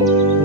thank you